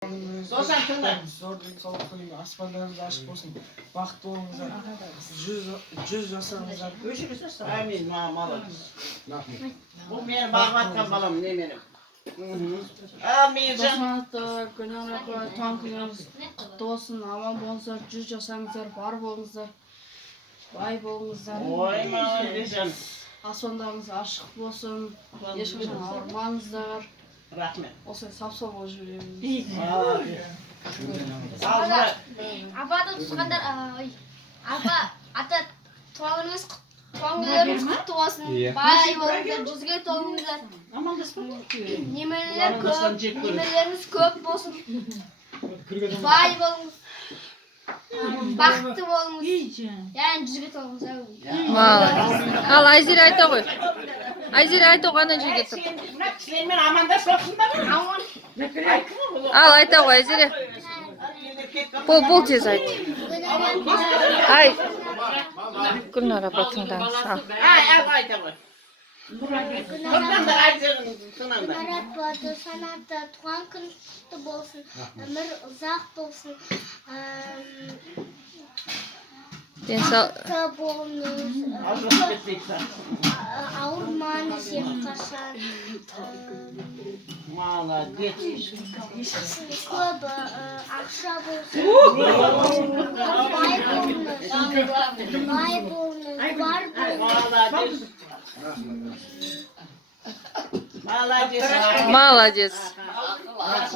Dostan tыңla. Zor денсаулық тілеймін, аспандарыңыз ашық болсын, бақытты болыңыздар, 100 жасаңыздар. Amin, молодец. Bu benim bağlatkan balam, ne benim? Amin canım. Досмановты күніңіз туған күніңіз құтты болсын, аман болыңыздар, 100 жасаңыздар, бар болыңыздар, бай болыңыздар. Oy молодец canım. Аспандарыңыз ашық болсын, ешқашан ауырмаңыздар. Rahmet. Осылай сап-сау болып жүре беріңіз. Al bırak. Апада туысқандар, ата туған күніңіз құтты болсын, бай болыңыздар, жүзге толыңыздар. Немелеріңіз көп болсын, бай болыңыз, бақытты болыңыз, яғни жүзге толыңыздар. Ал Айзере айта ғой. Айзере айта қана жерге тұр. Сенімен амандас болсындар. Ал айта ғой Айзере. Бол тез айт. Ай. Гүлнар апа тыңдаңыз. Ay ayta koy. Toplandır Ayzer'in tınağında. Марат болды, санаты туған күн құтты болсын, өмір ұзақ болсын, бақытты болыңыз, Allah'ım bekleyikler. ауырмаңыз ешқашан, Молодец. көп ақша болсын, бай болыңыз, бар болыңыз. Молодец. Молодец. Молодец.